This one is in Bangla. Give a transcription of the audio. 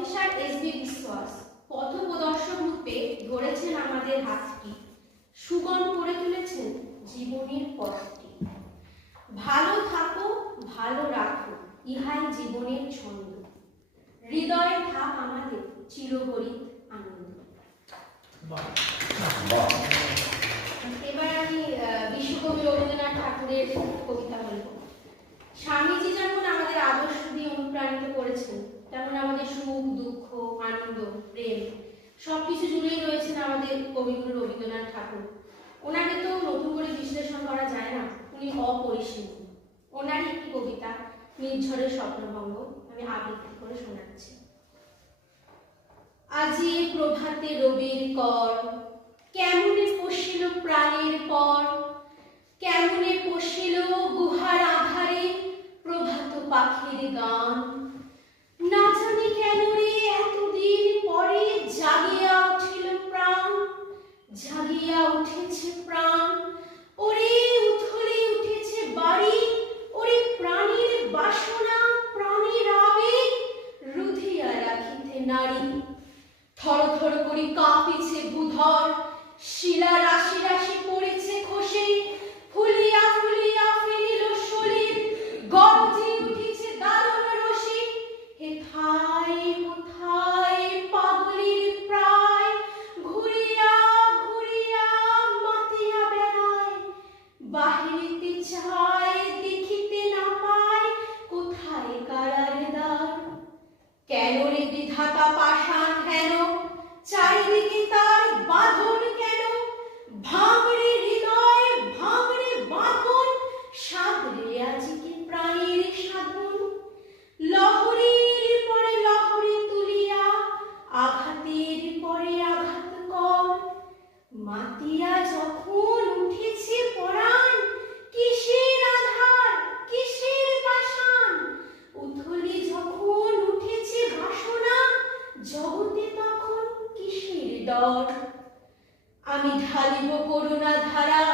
Professor SB. বিশ্বাস পথপ্রদর্শক রূপে ধরেছেন আমাদের হাতটি, সুগম করে তুলেছেন জীবনের পথটি। ভালো থাকো, ভালো রাখো, ইহাই জীবনের ছন্দ, হৃদয়ে থাক আমাদের চিরহরিত আনন্দ। এবার আমি বিশ্বকবি রবীন্দ্রনাথ ঠাকুরের কবিতা বলব। স্বামীজি যেমন আমাদের আদর্শ দিয়ে অনুপ্রাণিত করেছেন, তেমন আমাদের সুখ, দুঃখ, আনন্দ, প্রেম সবকিছু জুড়েই রয়েছেন আমাদের কবিগুরু রবীন্দ্রনাথ ঠাকুর। ওনাকে তো নতুন করে বিশ্লেষণ করা যায় না, উনি অপরিসীম। ওনারই একটি কবিতা নির্ঝরের স্বপ্নভঙ্গ আমি আবৃত্তি করে শোনাচ্ছি। আজি প্রভাতে রবির কর, কেমনে পশিল প্রাণের পর, কেমনে পশিল গুহার আধারে প্রভাত পাখির গান। না জানি কেন রে এতদিন পরে জাগিয়া উঠিল প্রাণ, জাগিয়া উঠেছে প্রাণ। ওরে উথলে উঠেছে বাড়ি, ওরে প্রাণীর বাসনা, প্রাণীর আবেগ রুধিয়া রাখিতে নারী। থর থর করি কাঁপিছে ভূধর, শিলা রাশি রাশি পড়েছে খসে, ফুলিয়া ফুলিয়া ফেলিল শরীর, গর্জে উঠেছে দারুণ রসি। হেথায় হোথায় পাগলির প্রায়, ঘুরিয়া ঘুরিয়া মাতিয়া বেড়ায়। বাহিরিতে চায় দেখিতে না পায়, কোথায় কারার দ্বার। কেন রে বিধাতা পাষাণ হেন, চারিদিকে তার বাঁধন কেন। ভাঙড়ে হৃদয়, ভাঙড়ে বাঁধন, সাগরে আজিকে প্রাণের সাধন। লহরীর পরে লহরী তুলিয়া, আঘাতের পরে আঘাত কর। মাতিয়া যখন উঠেছে পরাণ, কিসের আধার, কিসের পাষাণ। উথলি যখন উঠেছে বাসনা, জগতে তখন কিসের ডর। আমি ঢালিব করুণা ধারা,